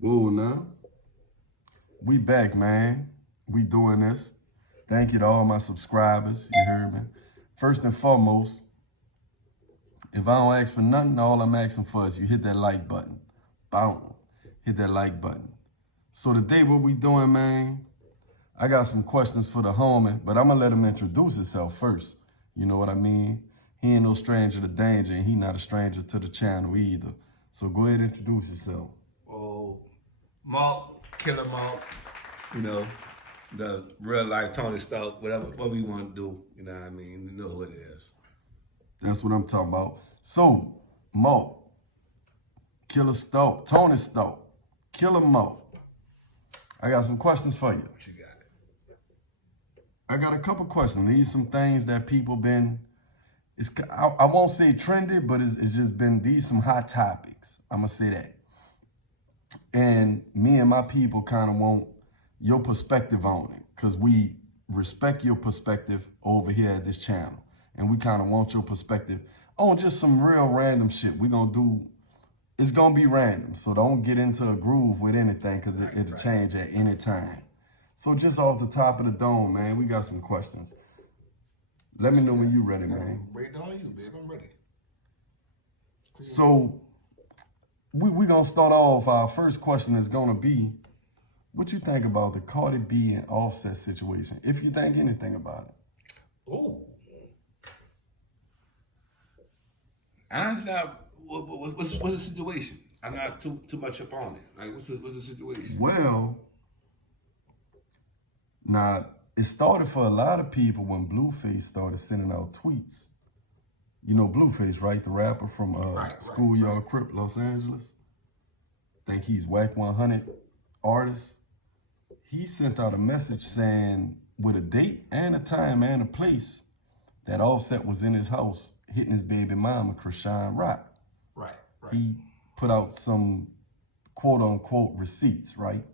Whoa, now. We back, man. We doing this. Thank you to all my subscribers. You heard me. First and foremost, if I don't ask for nothing, all I'm asking for is you hit that like button. Boom. Hit that like button. So today what we doing, man, I got some questions for the homie, but I'm going to let him introduce himself first. You know what I mean? He ain't no stranger to danger, and he not a stranger to the channel either. So go ahead and introduce yourself. Oh, Mark, Killer Mark, you know, the real life Tony Stark, whatever, what we want to do, you know what I mean? You know what it is. That's what I'm talking about. So, Mark, Killer Stark, Tony Stark, Killer Mark. I got some questions for you. What you got? I got a couple questions. These some things that people been, I won't say trendy, but it's just been these some hot topics. I'm going to say that. And me and my people kind of want your perspective on it because we respect your perspective over here at this channel. And we kind of want your perspective on just some real random shit. We're going to do, it's going to be random. So don't get into a groove with anything because it'll change at any time. So just off the top of the dome, man, we got some questions. Let me know when you're ready, man. I'm waiting on you, babe. I'm ready. So we going to start off. Our first question is going to be, what you think about the Cardi B and Offset situation, if you think anything about it? Oh. Honestly, what's the situation? I'm not too much up on it. Like, what's the situation? Well, now, it started for a lot of people when Blueface started sending out tweets. You know Blueface, right? The rapper from Schoolyard Crip, Los Angeles. Think he's Whack 100 artist. He sent out a message saying with a date and a time and a place that Offset was in his house hitting his baby mama, Krishan Rock. Right. He put out some quote unquote receipts, right?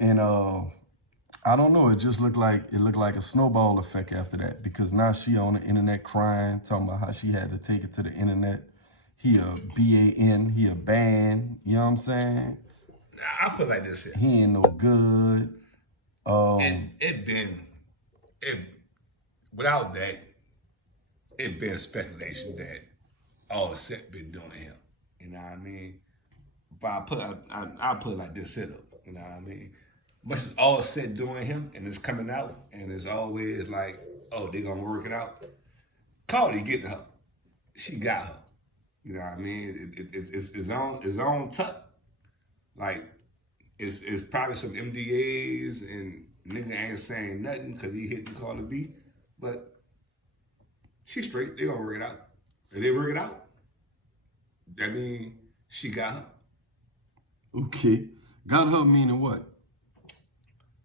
And I don't know, it just looked like a snowball effect after that because now she on the internet crying, talking about how she had to take it to the internet. He a BAN, he a ban, you know what I'm saying? I put it like this here. He ain't no good. Without that, it been speculation that Offset been doing him. You know what I mean? But I put it like this here though. You know what I mean? Much as Offset doing him and it's coming out and it's always like, oh, they gonna work it out. Cardi getting her. She got her. You know what I mean? It's on tuck. Like, it's probably some MDAs and nigga ain't saying nothing because he hitting Cardi B. But she's straight. They gonna work it out. If they work it out, that means she got her. Okay. Got her meaning what?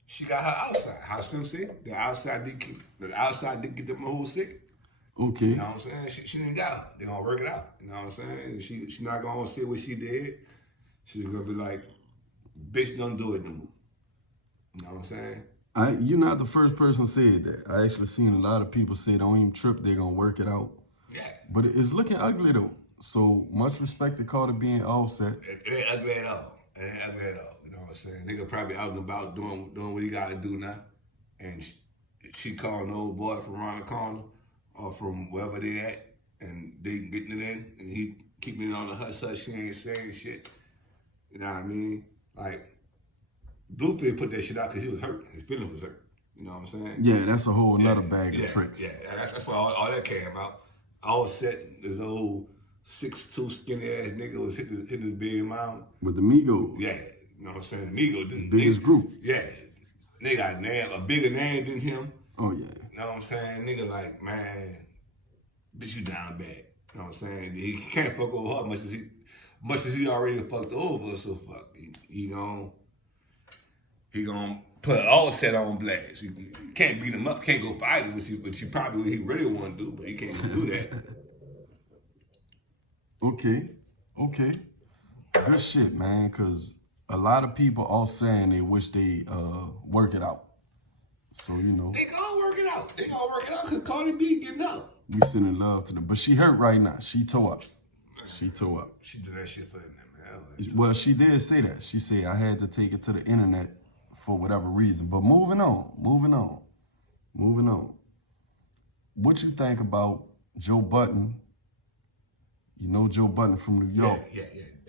She got her outside. How Slim say? The outside did get them whole sick. Okay. You know what I'm saying? She didn't got her. They gonna work it out. You know what I'm saying? She not gonna say what she did. She's gonna be like, bitch, don't do it no more. You know what I'm saying? You're not the first person said that. I actually seen a lot of people say don't even trip, they're gonna work it out. Yeah. But it's looking ugly though. So much respect to Cardi B and Offset. It ain't ugly at all. It ain't ugly at all. You know what I'm saying? Nigga probably out and about doing what he gotta do now. And she calling the old boy from around the corner or from wherever they at, and they getting it in, and he keeping it on the hush. She ain't saying shit. You know what I mean? Like, Blueface put that shit out because he was hurt. His feelings was hurt. You know what I'm saying? Yeah, that's a whole nother bag of tricks. Yeah, that's why all that came out. Offset, this old 6'2" skinny ass nigga was hitting his big mom. With the Migos. Yeah, you know what I'm saying? The Migos. The biggest group. Yeah. They got a bigger name than him. Oh, yeah. You know what I'm saying? Nigga like, man, bitch, you down bad. You know what I'm saying? He can't fuck over her much as he already fucked over, so fuck. He gonna put Offset on blast. He can't beat him up, can't go fight him, which he probably what he really want to do, but he can't do that. Okay. Good shit, man, because a lot of people are saying they wish they work it out. So, you know. They gonna work it out. They gonna work it out because Cardi B getting up. We sending love to them. But she hurt right now. She tore up. She did that shit for them, man. Well, she did say that. She said I had to take it to the internet for whatever reason. But moving on. What you think about Joe Budden? You know Joe Budden from New York. Yeah.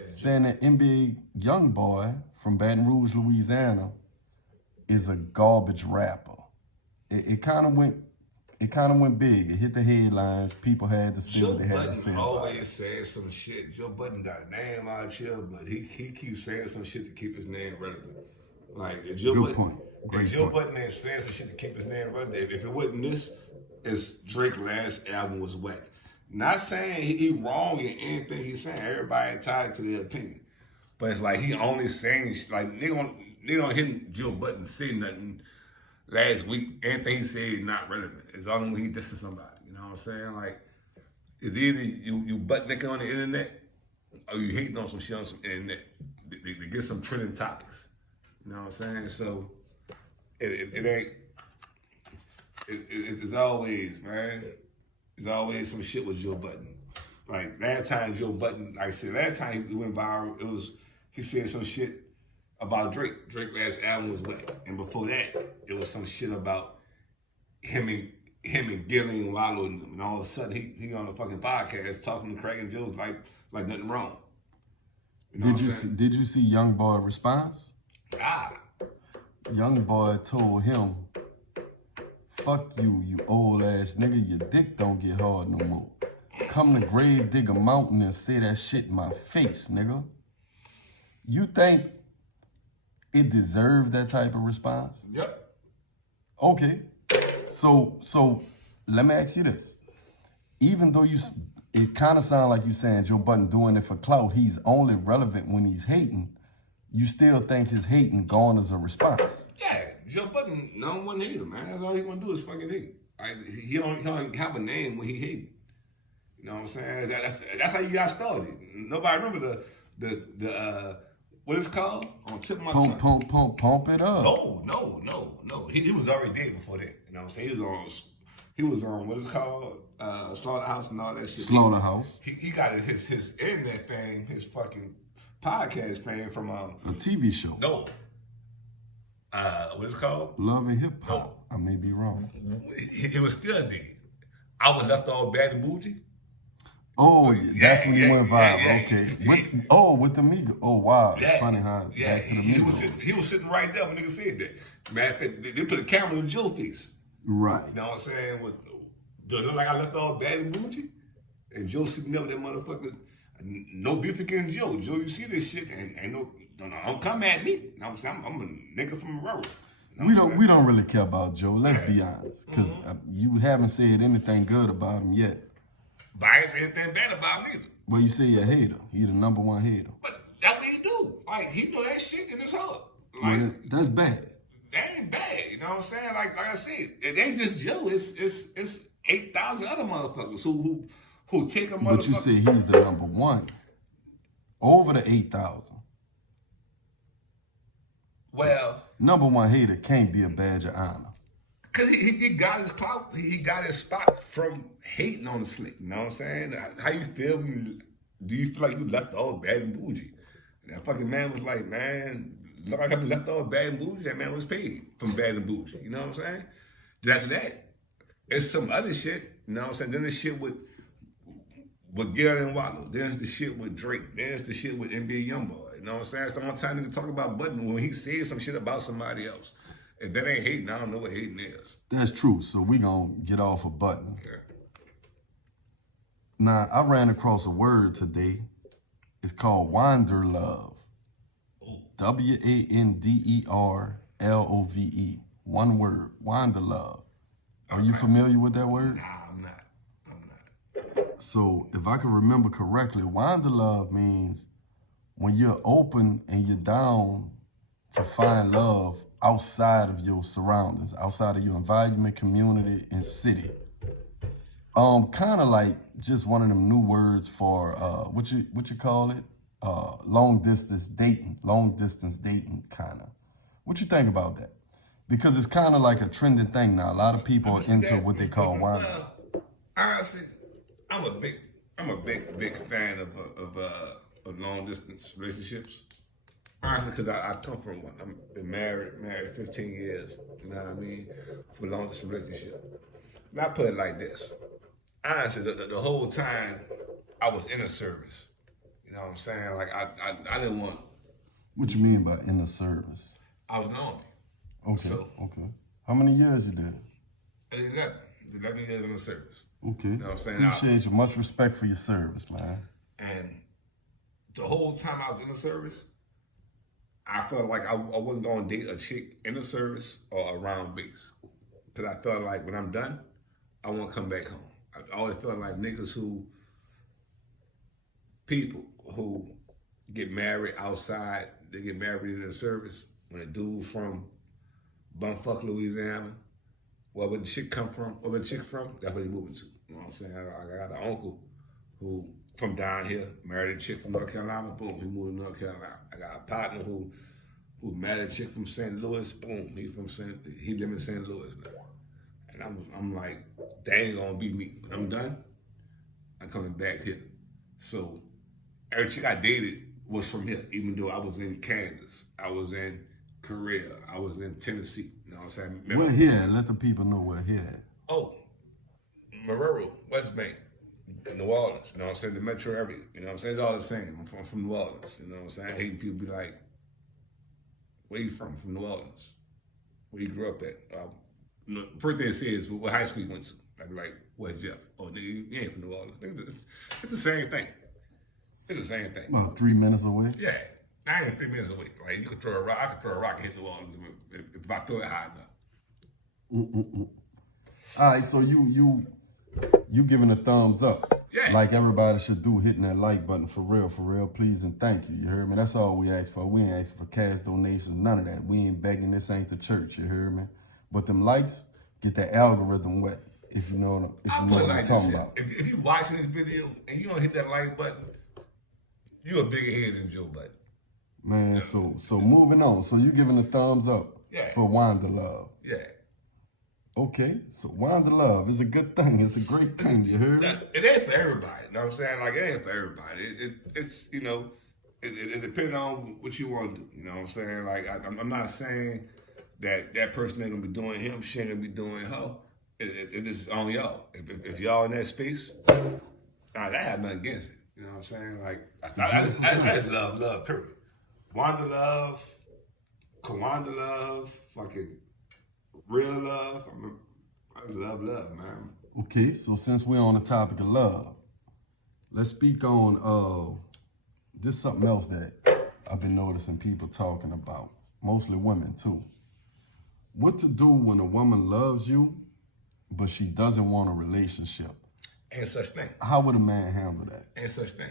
Saying that NBA YoungBoy from Baton Rouge, Louisiana, is a garbage rapper. It kind of went big. It hit the headlines. People had to say what they had to say. Joe Budden always says some shit. Joe Budden got a name out here, but he keeps saying some shit to keep his name relevant. Like if Joe Good point. If Joe Budden ain't saying some shit to keep his name relevant, if it wasn't this, it's Drake's last album was whack. Not saying he wrong in anything he's saying. Everybody entitled to their opinion, but it's like he only saying like nigga don't hear Joe Budden say nothing. Last week, anything he said is not relevant. It's only when he disses somebody. You know what I'm saying? Like, it's either you butt naked on the internet or you hating on some shit on some internet to get some trending topics. You know what I'm saying? So, it ain't, it's always, man, there's always some shit with Joe Budden. Like, last time Joe Budden, like I said, last time he went viral, he said some shit about Drake. Drake's last album was whack. And before that, it was some shit about him and Gilly and Wallow and all of a sudden he on the fucking podcast talking to Craig and Joe like nothing wrong. You know Did you see YoungBoy response? YoungBoy told him, "Fuck you, you old ass nigga, your dick don't get hard no more. Come to Grave Digger Mountain and say that shit in my face, nigga." You think it deserved that type of response? Yep. Okay. So let me ask you this. Even though it kind of sounds like you saying Joe Budden doing it for clout, he's only relevant when he's hating, you still think his hating garners a response? Yeah, Joe Budden, no one hater, man. That's all he want to do is fucking hate. He don't have a name when he hating. You know what I'm saying? That's how you got started. Nobody remember the what it's called? On tip of my tongue. Pump it up. No. He was already dead before that. You know what I'm saying? He was on what it's called? Slaughterhouse and all that shit. Slaughterhouse. He got his internet fame, his fucking podcast fame from a TV show. No. What it's called? Love and Hip Hop. No. I may be wrong. He was still dead. I was left all bad and bougie. Oh, that's when you went viral. Yeah. Okay. With the Migos. Oh, wow. It's funny how back to the Migos. He was sitting right there when nigga said that. Matter of fact, they put a camera in Joe's face. Right. You know what I'm saying? Does it look like I left all bad and bougie? And Joe sitting there with that motherfucker. No beef against Joe. Joe, you see this shit and don't come at me. You know what I'm saying? I'm a nigga from the road. You know we don't really care about Joe. Let's be honest. Because you haven't said anything good about him yet. But I ain't say anything bad about him either. Well, you say you're a hater. You're the number one hater. But that's what he do. Like, he know that shit in his heart. Like, well, that's bad. That ain't bad. You know what I'm saying? Like I said, it ain't just Joe. It's 8,000 other motherfuckers who take a motherfucker. But you said he's the number one. Over the 8,000. Well, number one hater can't be a badge of honor. Cause he got his clout, he got his spot from hating on the slick. You know what I'm saying? How you feel? Do you feel like you left all bad and bougie? And that fucking man was like, man, look like I've been left all bad and bougie. That man was paid from bad and bougie. You know what I'm saying? Then after that, it's some other shit. You know what I'm saying? Then the shit with Gary and Wallow. Then it's the shit with Drake. Then it's the shit with NBA YoungBoy. You know what I'm saying? Sometimes nigga talk about Budden when he says some shit about somebody else. If that ain't hating, I don't know what hating is. That's true. So we gonna get off a Budden. Yeah. Now, I ran across a word today. It's called Wanderlove. Wanderlove. One word, Wanderlove. Are you familiar with that word? Nah, I'm not. So if I can remember correctly, Wanderlove means when you're open and you're down to find love outside of your surroundings, outside of your environment, community, and city. Kind of like just one of them new words for what you call it? Long distance dating kind of. What you think about that? Because it's kind of like a trending thing now. A lot of people are into what they call wander. Honestly, I'm a big fan of of long distance relationships. Honestly, because I come from one. I've been married 15 years. You know what I mean? For a long distance relationship. And I put it like this. Honestly, the whole time I was in a service. You know what I'm saying? Like I didn't want. What you mean by in the service? I was in the Army. Okay. So, okay. How many years you did? 11 years in the service. Okay. You know what I'm saying? Appreciate you. Much respect for your service, man. And the whole time I was in the service, I felt like I wasn't going to date a chick in the service or around base. Because I felt like when I'm done, I want to come back home. I always felt like people who get married outside, they get married in the service. When a dude from bumfuck Louisiana, wherever the chick come from, wherever the chick from, that's where they moving to. You know what I'm saying? I got an uncle who from down here, married a chick from North Carolina, boom, he moved to North Carolina. I got a partner who married a chick from St. Louis, boom, he live in St. Louis now. And I'm like, that ain't gonna be me. When I'm done, I'm coming back here. So every chick I dated was from here, even though I was in Kansas, I was in Korea, I was in Tennessee. You know what I'm saying? We're here. Let the people know we're here. Oh, Marrero, West Bank, New Orleans. You know what I'm saying? The metro area. You know what I'm saying? It's all the same. I'm from New Orleans. You know what I'm saying? I hate people be like, where you from? From New Orleans. Where you grew up at? First thing it says, what high school you went to? I'd be like, where's Jeff? Oh, nigga, you ain't from New Orleans. It's the same thing. It's the same thing. About 3 minutes away? Yeah. I ain't 3 minutes away. Like, you could throw a rock. I could throw a rock and hit New Orleans if I throw it high enough. All right, so you giving a thumbs up. Yeah. Like everybody should do, hitting that like button for real, please and thank you. You heard me? That's all we ask for. We ain't asking for cash donations, none of that. We ain't begging. This ain't the church. You heard me? But them likes get that algorithm wet. If you know what I'm talking about. If you watching this video and you don't hit that like button, you a bigger head than Joe Budden. Man, so moving on. So you giving a thumbs up for Wanderlove. Yeah. Okay, so Wanderlove is a good thing. It's a great thing, you heard me? It ain't for everybody. You know what I'm saying? Like, it ain't for everybody. It's you know, it depends on what you want to do. You know what I'm saying? Like, I'm not saying that person ain't going to be doing him, she ain't going to be doing her. It is on y'all. If y'all in that space, I have nothing against it. You know what I'm saying? Like, I just love, period. Wanderlove, Wanderlove, fucking real love. I love, man. Okay, so since we're on the topic of love, let's speak on this something else that I've been noticing people talking about, mostly women too. What to do when a woman loves you, but she doesn't want a relationship? Ain't such thing. How would a man handle that? Ain't such thing.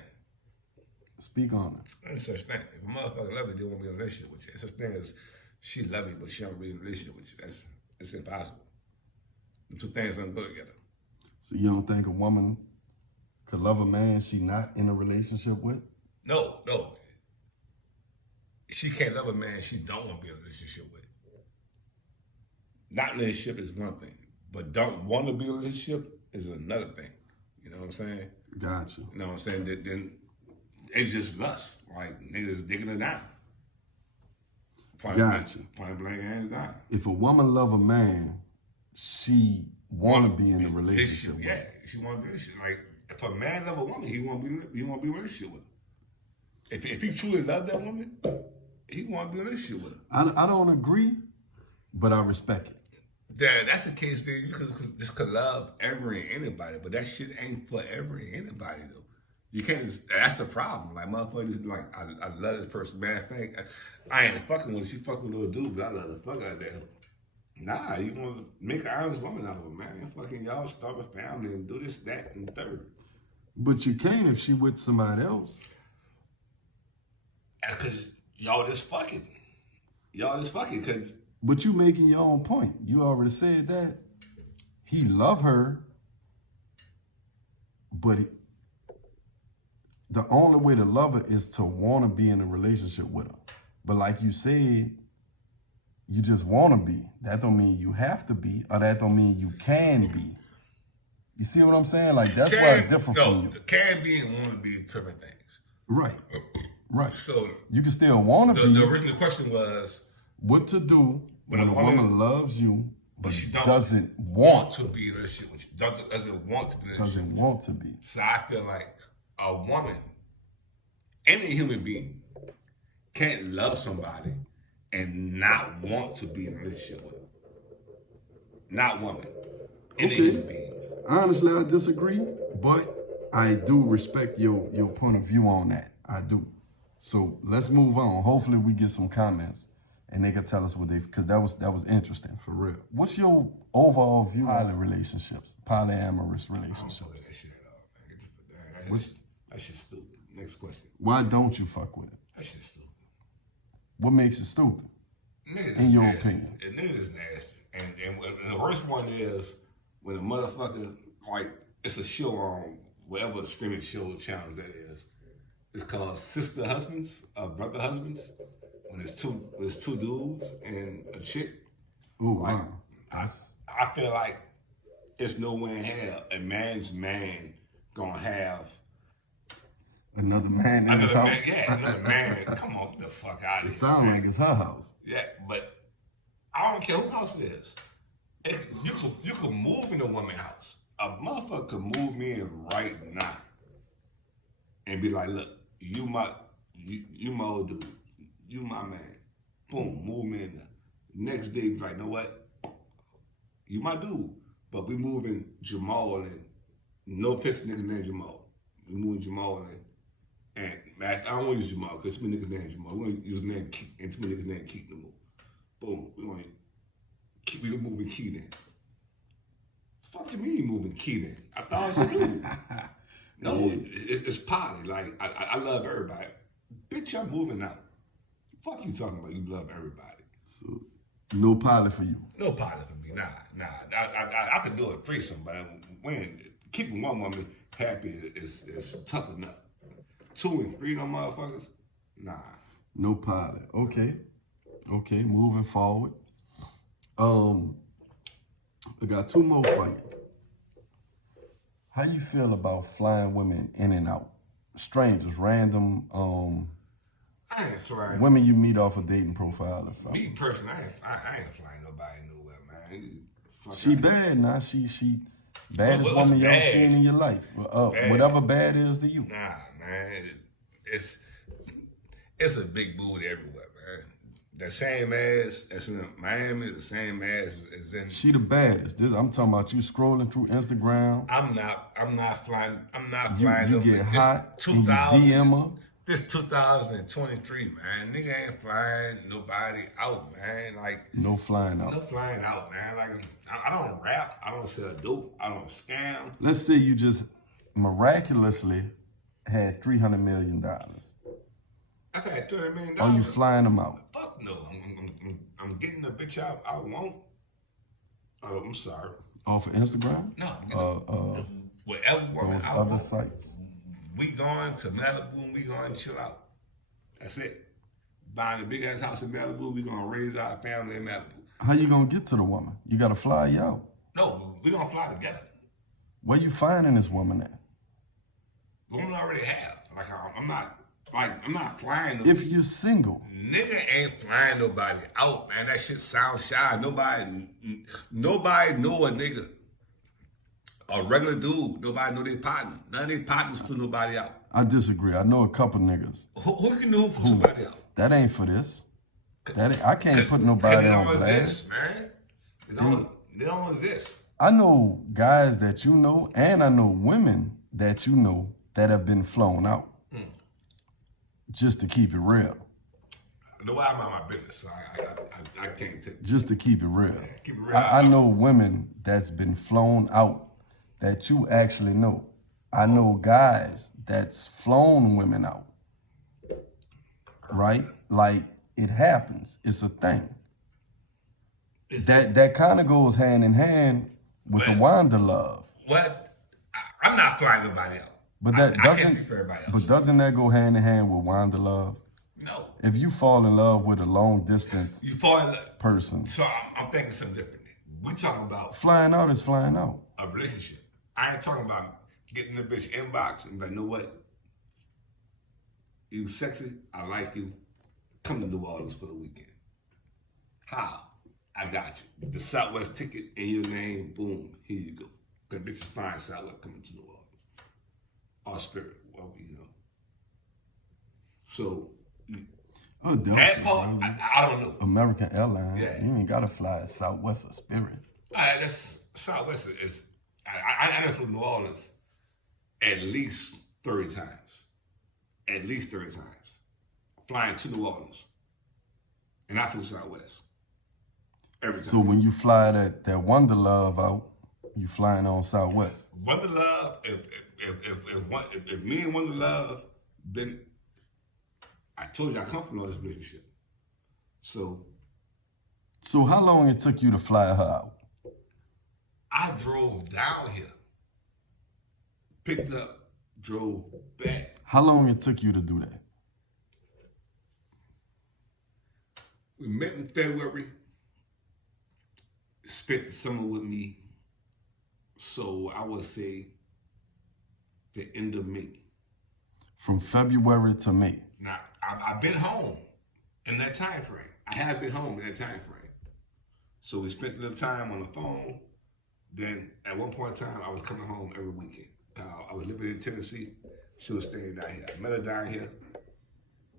Speak on it. Ain't such thing. If a motherfucker love you, they won't be in a relationship with you. Ain't such thing as she love you, but she don't be in a relationship with you. It's impossible. The two things don't go together. So you don't think a woman could love a man she not in a relationship with? No. She can't love a man she don't want to be in a relationship with. Not in a relationship is one thing, but don't want to be in a relationship is another thing. You know what I'm saying? Gotcha. You know what I'm saying? Then it's just lust. Like, niggas digging it down. Gotcha. Point blank, hands down. If a woman love a man, she want to be in a relationship with. Yeah, she want to be in a relationship. Like, if a man love a woman, he want to be in a relationship with her. If he truly love that woman, he want to be in a relationship with her. I don't agree, but I respect it. That's the case. Then you could love every and anybody, but that shit ain't for every and anybody though. You can't. That's the problem. Like, motherfuckers be like, I love this person. Man, I ain't fucking with her. She fucking with a little dude, but I love the fuck out of that. Nah, you want to make an honest woman out of her, man. Fucking y'all start a family and do this, that, and third. But you can't if she with somebody else. That's because y'all just fucking. Because. But you making your own point. You already said that. He love her, but the only way to love her is to want to be in a relationship with her. But like you said, you just want to be. That don't mean you have to be, or that don't mean you can be. You see what I'm saying? Like, that's why it's different from you. Can be and want to be different things. Right. Right. So you can still want to be. The original question was what to do when a woman loves you but she doesn't want to be in a relationship with you. Doesn't want to be in a relationship. Doesn't want to be. So I feel like a woman, any human being, can't love somebody and not want to be in a relationship with them. Not woman. Any human being. Honestly, I disagree, but I do respect your point of view on that. I do. So let's move on. Hopefully we get some comments and they can tell us what they, because that was interesting for real. What's your overall view on poly relationships, polyamorous relationships? I don't fuck with that shit at all, man. That shit's stupid. Next question. Why don't you fuck with it? That shit's stupid. What makes it stupid? In your opinion? Niggas is nasty. And the worst one is when a motherfucker, like, it's a show on whatever streaming show channel that is. It's called Sister Husbands, Brother Husbands. When it's two dudes and a chick. Ooh, like, wow. I feel like there's no way in hell a man's man gonna have another man in his house. Another man. Come on, get the fuck out of here. It sounds like it's her house. Yeah, but I don't care whose house it is. You could move in a woman's house. A motherfucker could move me in right now and be like, look, you my old dude. You my man. Boom, move me in there. Next day, be like, know what? You my dude. But we moving Jamal in. No offense to niggas named Jamal. We moving Jamal in. And Mac, I don't want to use Jamal because too many niggas named Jamal. We want to use the name Keith, and too many niggas named Keith no more. Boom, we moving Keith in. Fuck you mean moving Keith in? I thought it was a dude. No, it's poly. Like, I love everybody. Bitch, I'm moving out. Fuck you talking about you love everybody. So, no pilot for you. No pilot for me. Nah. I could do a threesome, but keeping one woman happy is tough enough. 2 and 3 no motherfuckers? Nah. No pilot. Okay, moving forward. We got 2 more for you. How you feel about flying women in and out? Strangers, random, I ain't flying. women you meet off a dating profile or something. Me personally, I ain't flying nobody nowhere, man. She bad now. She baddest woman you ever seen in your life. Whatever bad is to you. Nah, man. It's a big booty everywhere, man. The same ass that's in Miami, the same ass is in. She the baddest. I'm talking about you scrolling through Instagram. I'm not flying. You get hot and you DM her. This 2023, man. Nigga ain't flying nobody out, man. Like no flying out. No flying out, man. Like I don't rap. I don't sell dope. I don't scam. Let's say you just miraculously had $300 million. I've had $300 million. Are you flying them out? Fuck no. I'm getting the bitch I want. Oh, I'm sorry. Off of Instagram? No. Whatever woman those I other want. sites. We going to Malibu and we going to chill out. That's it. Buying a big ass house in Malibu, we gonna raise our family in Malibu. How you gonna get to the woman? You gotta fly you out. No, we gonna fly together. Where you finding this woman at? The woman I already have. I'm not flying. If you're single. Nigga ain't flying nobody out, man. That shit sounds shy. Nobody know a nigga. A regular dude. Nobody know their partner. None of their partners flew nobody out. I disagree. I know a couple niggas. Who can know for somebody out? That ain't for this. I can't put nobody on blast. Man. They don't exist. I know guys that you know, and I know women that you know that have been flown out. Just to keep it real. No, I'm on my business, so I can't take. Just to keep it real. Yeah, keep it real. I know women that's been flown out that you actually know. I know guys that's flown women out. Right? Like, it happens. It's a thing. That kind of goes hand in hand with the Wanderlove. What? I'm not flying nobody out. But I can't speak for everybody else. But doesn't that go hand in hand with Wanderlove? No. If you fall in love with a long distance person. So I'm thinking something different. We talking about flying out is flying out. A relationship. I ain't talking about getting the bitch inbox and be like, you know what? You sexy. I like you. Come to New Orleans for the weekend. How? I got you. The Southwest ticket in your name. Boom. Here you go. The bitch is flying Southwest coming to New Orleans. Our Spirit. Well, you know. So Oh, that part, I don't know. American Airlines. Yeah. You ain't gotta fly Southwest or Spirit. That's Southwest is. I know from New Orleans at least 30 times. At least 30 times. Flying to New Orleans. And I flew Southwest. Every time. So when you fly that Wanderlove out, you flying on Southwest. Wanderlove, if me and Wanderlove been, I told you I come from this relationship. So how long it took you to fly her out? I drove down here, picked up, drove back. How long it took you to do that? We met in February, spent the summer with me. So I would say the end of May. From February to May. Now, I've been home in that time frame. I have been home in that time frame. So we spent a little time on the phone. Then at one point in time, I was coming home every weekend. I was living in Tennessee. She was staying down here. I met her down here.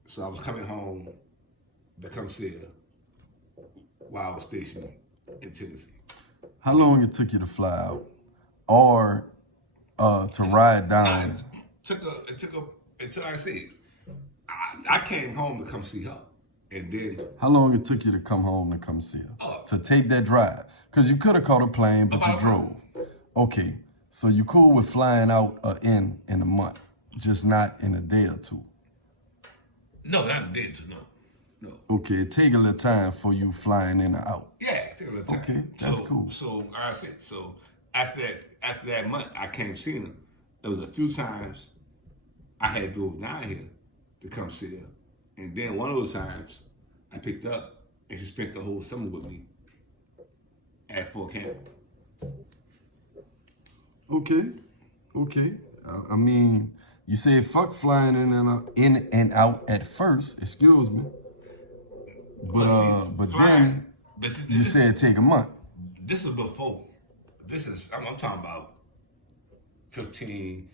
So I was coming home to come see her while I was stationed in Tennessee. How long it took you to fly out? Or to ride down? It took until I see I came home to come see her. And then how long it took you to come home to come see her? To take that drive? Because you could have caught a plane, but you drove. Okay, so you cool with flying out in a month, just not in a day or two? No, not a day or two, no. Okay, it take a little time for you flying in or out. Yeah, it take a little time. Okay, that's cool. So, like I said, after that month, I came seeing her. There was a few times I had drove down here to come see her. And then one of those times, I picked up and she spent the whole summer with me at Fort Campbell. Okay. I mean, you said fuck flying in and out at first, excuse me. But then you said take a month. This is before. I'm talking about 15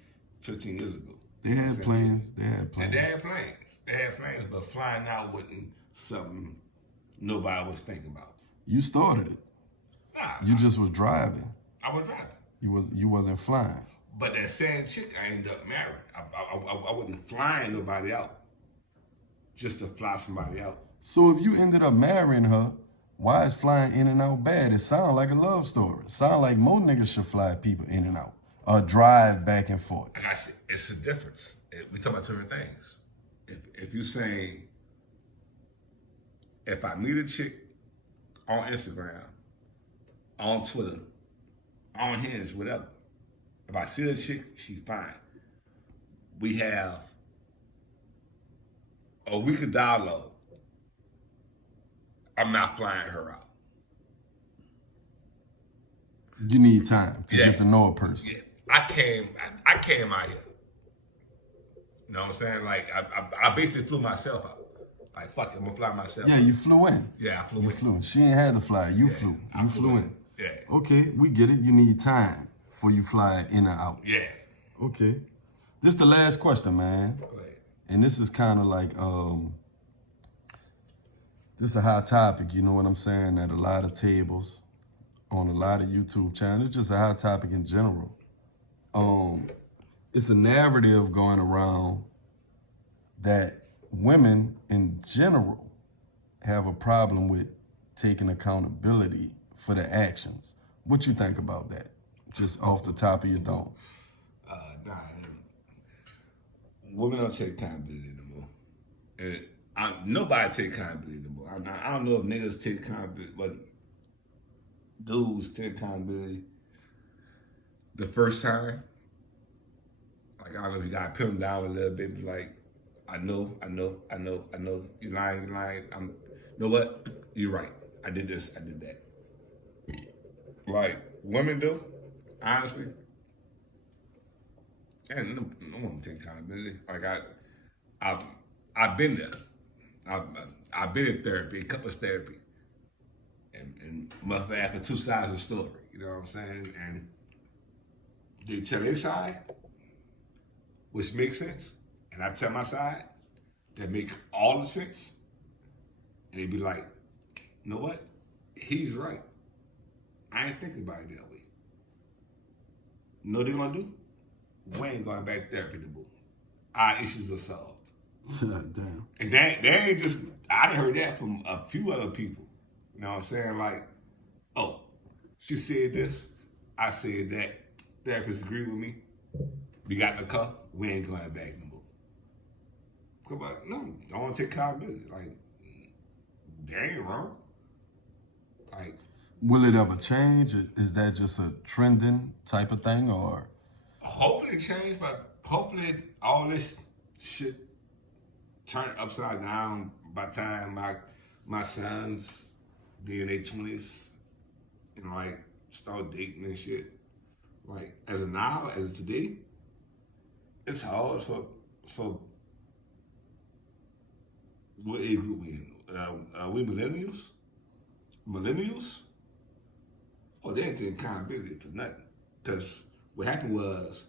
years ago. They had planes. And they had planes, but flying out wasn't something nobody was thinking about. You started it. Nah. You just was driving. I was driving. You wasn't flying. But that same chick I ended up marrying. I wasn't flying nobody out just to fly somebody out. So if you ended up marrying her, why is flying in and out bad? It sounds like a love story. It sounds like most niggas should fly people in and out or drive back and forth. Like I said, it's a difference. We talk about two different things. If you say, if I meet a chick on Instagram, on Twitter, on Hinge, whatever, if I see a chick, she fine. We have a week of dialogue. I'm not flying her out. You need time to get to know a person. Yeah. I came out here. You know what I'm saying? Like, I basically flew myself out. Like, fuck it, I'm gonna fly myself out. You flew in. Yeah, I flew in. She ain't had to fly. You flew. You flew in. Yeah. Okay, we get it. You need time before you fly in or out. Yeah. Okay. This the last question, man. Go ahead. And this is kind of like, this is a hot topic, you know what I'm saying? At a lot of tables, on a lot of YouTube channels. It's just a hot topic in general. It's a narrative going around that women in general have a problem with taking accountability for their actions. What you think about that? Just off the top of your dome. Women don't take accountability anymore. Nobody take accountability anymore. I don't know if niggas take accountability, but dudes take accountability the first time. Like, I don't know if you gotta pin them down a little bit, be like, I know, you're lying. You know what? You're right. I did this, I did that. Like women do, honestly. And no one take accountability. Like I've been there. I've been in therapy, couples therapy, and must have for two sides of the story. You know what I'm saying? And they tell their side, which makes sense, and I tell my side that make all the sense, and they be like, you know what? He's right. I ain't thinking about it that way. You know what they're gonna do? We ain't going back to therapy to boo. Our issues are solved. Damn. And that ain't just, I done heard that from a few other people. You know what I'm saying? Like, oh, she said this, I said that, therapist agreed with me, we got in the car, we ain't going back no more. Come on, no, I want to take accountability. Like, that ain't wrong. Like, will it ever change? Is that just a trending type of thing, or? Hopefully it changed, but hopefully all this shit turned upside down by the time my sons be in their 20s and like start dating and shit. Like as of now, as of today, it's hard for what age group we in? We millennials? Millennials? Oh, they ain't taking accountability for nothing. Because what happened was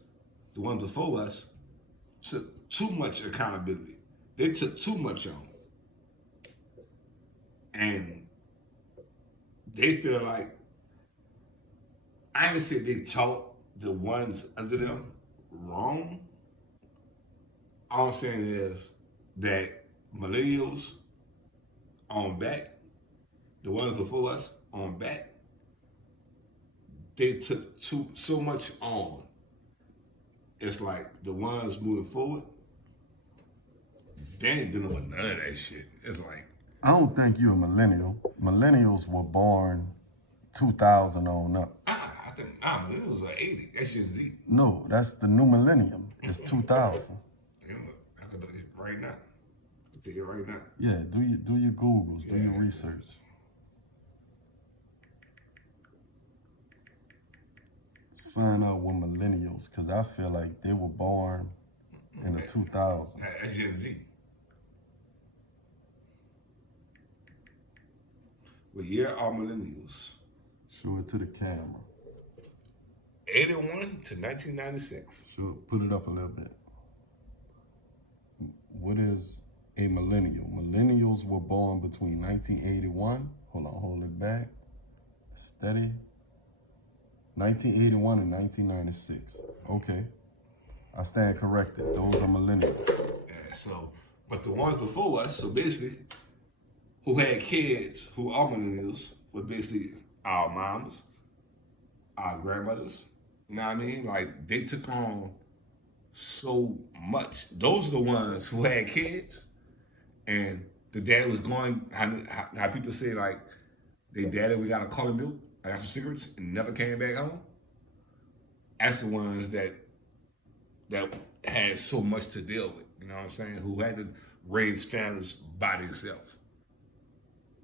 the ones before us took too much accountability. They took too much on. And they feel like, I ain't gonna say they taught the ones under them wrong. All I'm saying is that millennials on back, the ones before us on back, they took so much on. It's like the ones moving forward, they ain't dealing with none of that shit. It's like, I don't think you're a millennial. Millennials were born 2000 on up. I think millennials are 80. That's Gen Z. No, that's the new millennium. It's 2000. You know, I can look at it right now. I can see it right now. Yeah, do your Googles, do your research. Find out what millennials, because I feel like they were born in the 2000s. That's Gen Z. What year are millennials? Show it to the camera. 81 to 1996. Show, put it up a little bit. What is a millennial? Millennials were born between 1981. Hold on, hold it back. Steady. 1981 and 1996. Okay. I stand corrected. Those are millennials. Yeah, so, but the ones before us, so basically, who had kids who are millennials, were basically our moms, our grandmothers. You know what I mean? Like, they took on so much. Those are the ones who had kids, and the dad was going, how people say, like, they daddy, we got a color milk, I got some cigarettes, and never came back home. That's the ones that had so much to deal with, you know what I'm saying? Who had to raise families by themselves.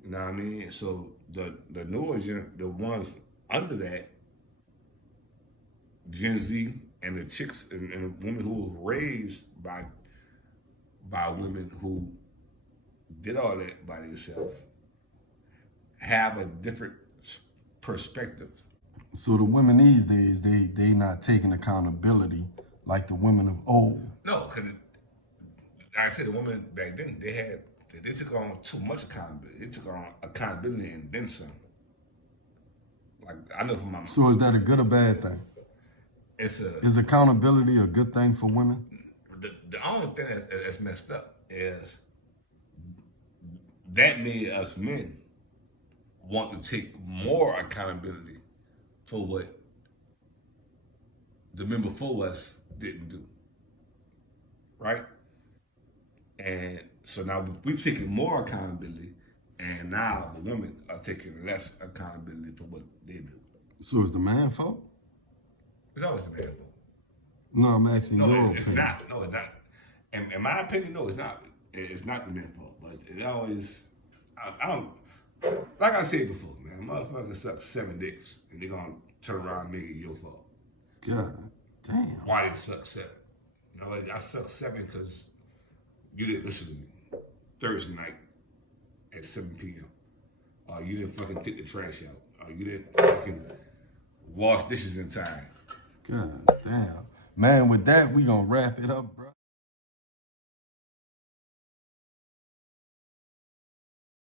You know what I mean? So the newer the ones under that, Gen Z and the chicks and the women who were raised by women who did all that by themselves, have a different perspective. So the women these days, they not taking accountability like the women of old. No, because like I said, the women back then, they took on too much accountability. They took on accountability and then some. Like, I know from my mom. So is that a good or bad thing? Is accountability a good thing for women? The only thing that's messed up is that made us men want to take more accountability for what the men before us didn't do. Right? And so now we're taking more accountability, and now the women are taking less accountability for what they do. So is the man fault? It's always the man fault. No, I'm asking your opinion. It's not. No, it's not. In my opinion, no, it's not. It's not the man's fault. But it always, I don't, like I said before, man, motherfuckers suck 7 dicks, and they're going to turn around and make it your fault. God damn. Why they suck 7? You know, like, I suck 7 because you didn't listen to me. Thursday night at 7 p.m. You didn't fucking take the trash out. You didn't fucking wash dishes in time. God damn. Man, with that, we gonna wrap it up, bro.